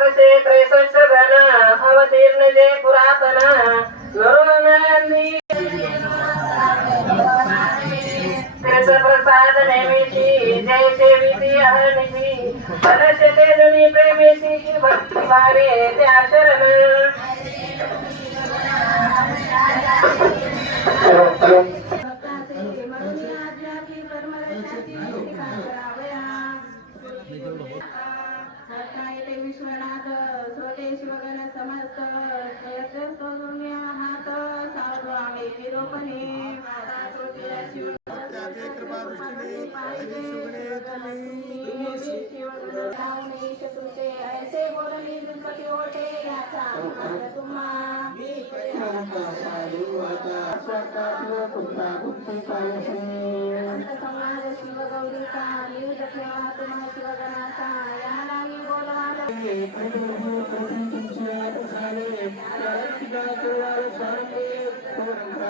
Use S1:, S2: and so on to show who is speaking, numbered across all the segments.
S1: त्रेसष्ट घन अवतीर्ण जे पुरातन नरोनंदी त्याच प्रसाद नेमिषी जय सेविती अहनिशी मनस्य ते जुनी प्रेमेशी भक्ती भावे त्या तुम्हा समाज नियुज धर्म आणि कर्म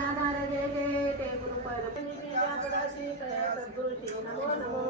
S1: आधार जे जे ते गुरुपर सद्गुरु श्री नमो नमो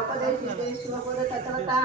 S1: उपदेशिते शिवपुरतत्वता